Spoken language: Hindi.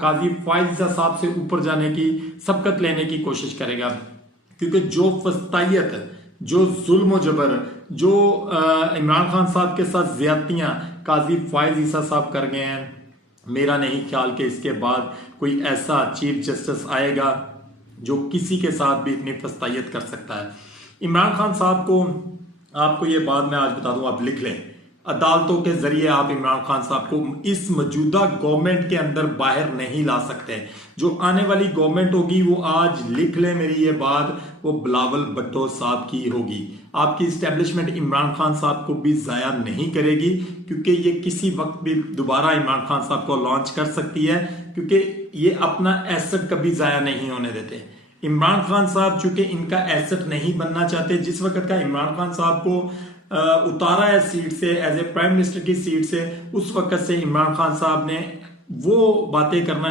काजी फायज ईसा साहब से ऊपर जाने की सबकत लेने की कोशिश करेगा, क्योंकि जो फस्तायत, जो जुल्म जबर, जो इमरान खान साहब के साथ ज्यादतियां काजी फायज ईसा साहब कर गए हैं, मेरा नहीं ख्याल कि इसके बाद कोई ऐसा चीफ जस्टिस आएगा जो किसी के साथ भी इतनी फस्तायत कर सकता है। इमरान खान साहब को, आपको ये बात मैं आज बता दूं, आप लिख लें, अदालतों के जरिए आप इमरान खान साहब को इस मौजूदा गवर्नमेंट के अंदर बाहर नहीं ला सकते। जो आने वाली गवर्नमेंट होगी वो, आज लिख लें मेरी ये बात, वो बिलावल भुट्टो साहब की होगी। आपकी इस्टेब्लिशमेंट इमरान खान साहब को भी जाया नहीं करेगी, क्योंकि ये किसी वक्त भी दोबारा इमरान खान साहब को लॉन्च कर सकती है, क्योंकि ये अपना एसेट कभी जाया नहीं होने देते। इमरान खान साहब चूंकि इनका एसेट नहीं बनना चाहते, जिस वक्त का इमरान खान साहब को उतारा है सीट से, एज ए प्राइम मिनिस्टर की सीट से, उस वक्त से इमरान खान साहब ने वो बातें करना